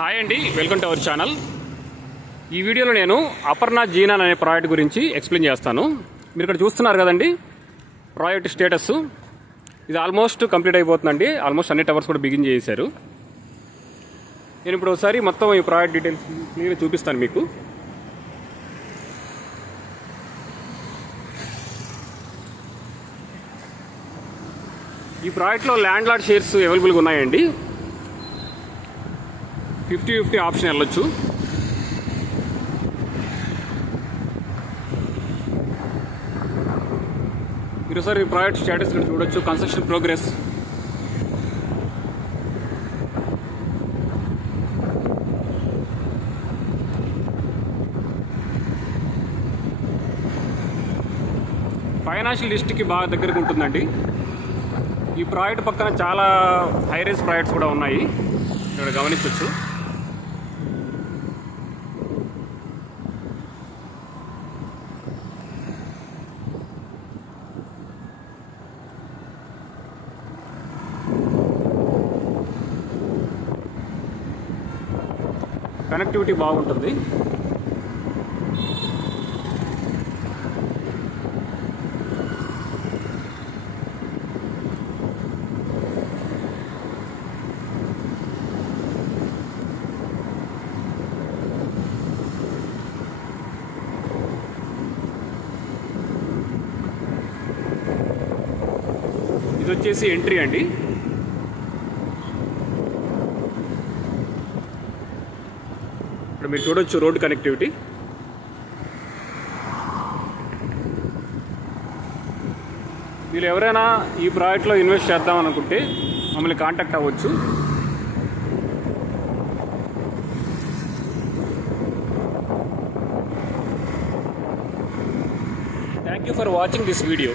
Hi అండి, welcome to our channel. ఈ వీడియోలో నేను అపర్నాథ్ జీనాన్ అనే ప్రాజెక్ట్ గురించి ఎక్స్ప్లెయిన్ చేస్తాను. మీరు ఇక్కడ చూస్తున్నారు కదండి ప్రాజెక్ట్ స్టేటస్. ఇది ఆల్మోస్ట్ కంప్లీట్ అయిపోతుందండి. ఆల్మోస్ట్ అన్ని టవర్స్ కూడా బిగిన్ చేశారు. నేను ఇప్పుడు ఒకసారి మొత్తం ఈ ప్రాజెక్ట్ డీటెయిల్స్ క్లియర్గా చూపిస్తాను మీకు. ఈ ప్రాజెక్ట్లో ల్యాండ్ లార్డ్ షేర్స్ అవైలబుల్గా ఉన్నాయండి. 50-50 ఆప్షన్ వెళ్ళొచ్చు. మీరు ఒకసారి ప్రాజెక్ట్ స్టేటస్ చూడొచ్చు. కన్స్ట్రక్షన్ ప్రోగ్రెస్, ఫైనాన్షియల్ లిస్ట్కి బాగా దగ్గరకు ఉంటుందండి. ఈ ప్రాజెక్ట్ పక్కన చాలా హై రైజ్ ప్రాజెక్ట్స్ కూడా ఉన్నాయి, ఇక్కడ గమనించవచ్చు. కనెక్టివిటీ బాగుంటుంది. ఇది వచ్చేసి ఎంట్రీ అండి. ఇక్కడ మీరు చూడొచ్చు రోడ్ కనెక్టివిటీ. మీరు ఎవరైనా ఈ ప్రాజెక్ట్లో ఇన్వెస్ట్ చేద్దాం అనుకుంటే మమ్మల్ని కాంటాక్ట్ అవ్వచ్చు. Thank you for watching this video.